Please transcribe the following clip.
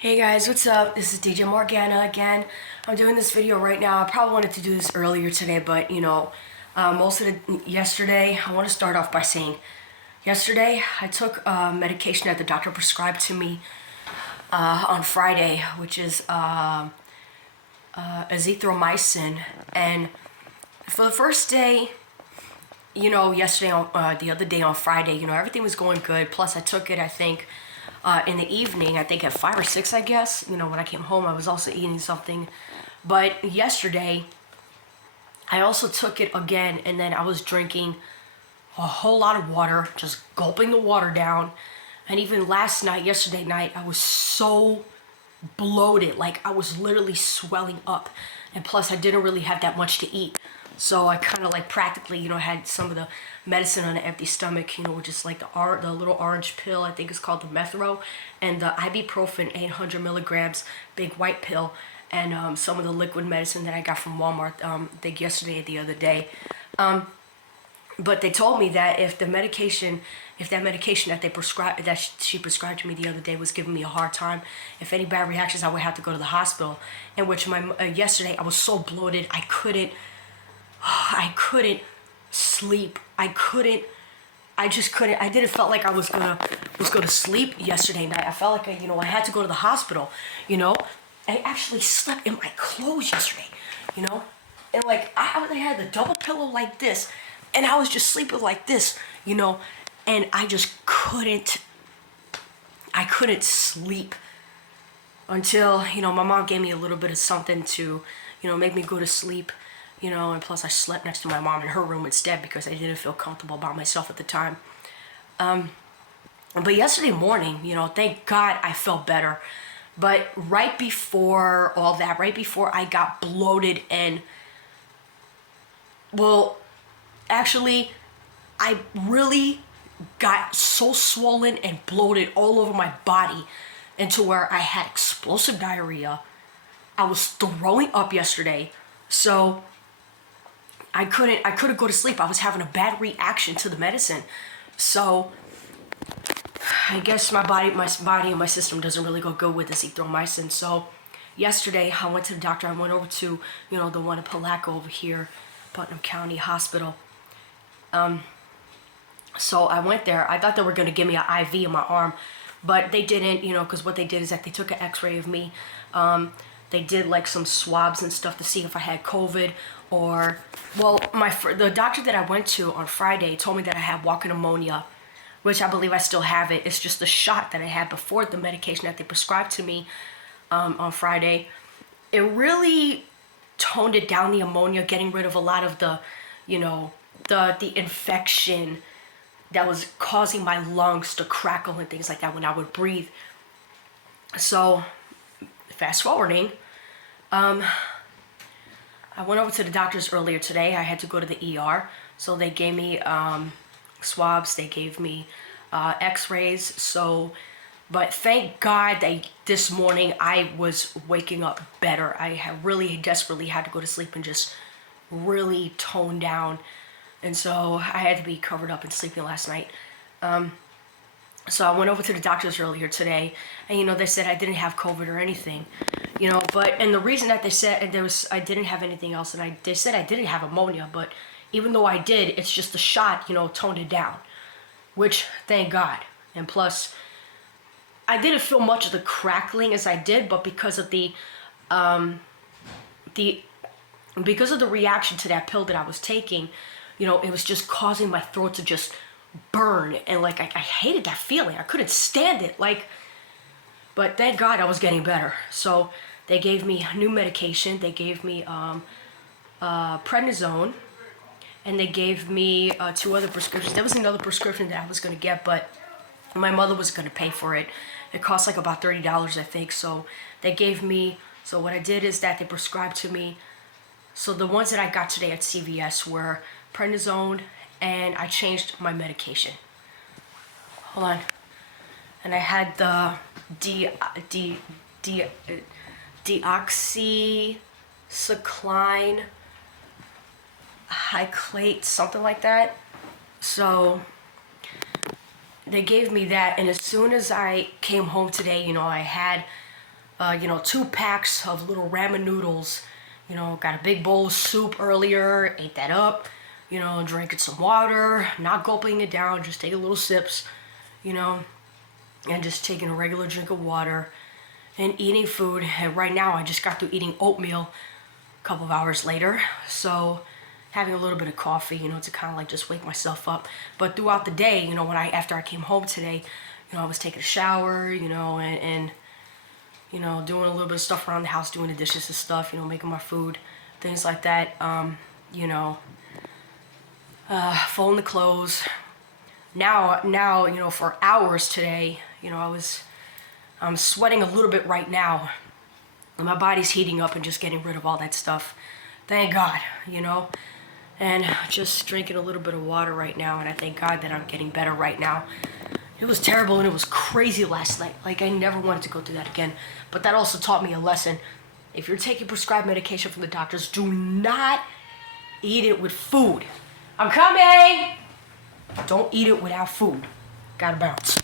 Hey guys, what's up? This is DJ Morgana again. I'm doing this video right now. I probably wanted to do this earlier today, but yesterday, I want to start off by saying, yesterday I took medication that the doctor prescribed to me on Friday, which is azithromycin. And for the first day, yesterday, the other day on Friday, everything was going good. Plus, I took it, I think, in the evening, I think at 5 or 6, I guess. When I came home, I was also eating something. But yesterday, I also took it again, and then I was drinking a whole lot of water, just gulping the water down. And even yesterday night, I was so bloated. Like, I was literally swelling up. And plus, I didn't really have that much to eat. So I kind of like practically, had some of the medicine on an empty stomach, which is like the little orange pill, I think it's called the Methro, and the ibuprofen 800 milligrams, big white pill, and some of the liquid medicine that I got from Walmart, I think yesterday or the other day. But they told me that if that medication that she prescribed to me the other day was giving me a hard time, if any bad reactions, I would have to go to the hospital. In which yesterday I was so bloated, I couldn't sleep. I just couldn't. I didn't felt like I was gonna sleep yesterday night. I felt like I had to go to the hospital. I actually slept in my clothes yesterday. And like I had the double pillow like this, and I was just sleeping like this. And I just couldn't. I couldn't sleep until my mom gave me a little bit of something to make me go to sleep. And plus I slept next to my mom in her room instead because I didn't feel comfortable about myself at the time. But yesterday morning, thank God I felt better. But right before all that, right before I got bloated and, well, actually, I really got so swollen and bloated all over my body into where I had explosive diarrhea. I was throwing up yesterday. So I couldn't go to sleep. I was having a bad reaction to the medicine. So I guess my body and my system doesn't really go good with this azithromycin. So yesterday I went to the doctor. I went over to, the one in Palaco over here, Putnam County Hospital. So I went there. I thought they were going to give me an IV in my arm, but they didn't, because what they did is that they took an x-ray of me. They did like some swabs and stuff to see if I had COVID or, well, the doctor that I went to on Friday told me that I had walking ammonia, which I believe I still have it. It's just the shot that I had before the medication that they prescribed to me on Friday. It really toned it down, the ammonia, getting rid of a lot of the, the infection that was causing my lungs to crackle and things like that when I would breathe. So fast forwarding, I went over to the doctor's earlier today. I had to go to the ER, so they gave me swabs, they gave me x-rays. So, but thank God that this morning I was waking up better. I had really desperately had to go to sleep and just really tone down, and so I had to be covered up and sleeping last night. So I went over to the doctors earlier today, and they said I didn't have COVID or anything, and the reason that they said I didn't have anything else, and they said I didn't have ammonia, but even though I did, it's just the shot, toned it down, which thank God. And plus, I didn't feel much of the crackling as I did, but because of the reaction to that pill that I was taking, it was just causing my throat to just burn, and like I hated that feeling. I couldn't stand it. But thank God I was getting better. So they gave me new medication. They gave me prednisone, and they gave me 2 other prescriptions. There was another prescription that I was going to get, but my mother was going to pay for it. It cost like about $30, I think. So they gave me. So what I did is that they prescribed to me. So the ones that I got today at CVS were prednisone, and I changed my medication. Hold on. And I had the deoxycycline hyclate, something like that. So they gave me that, and as soon as I came home today, I had 2 packs of little ramen noodles. Got a big bowl of soup earlier, ate that up, drinking some water, not gulping it down, just taking little sips, and just taking a regular drink of water and eating food. And right now I just got through eating oatmeal a couple of hours later. So having a little bit of coffee, to kind of like just wake myself up. But throughout the day, after I came home today, I was taking a shower, and doing a little bit of stuff around the house, doing the dishes and stuff, making my food, things like that. Folding the clothes. Now, for hours today, I'm sweating a little bit right now. And my body's heating up and just getting rid of all that stuff. Thank God, And just drinking a little bit of water right now, and I thank God that I'm getting better right now. It was terrible and it was crazy last night. Like, I never wanted to go through that again. But that also taught me a lesson. If you're taking prescribed medication from the doctors, do not eat it with food. I'm coming! Don't eat it without food. Gotta bounce.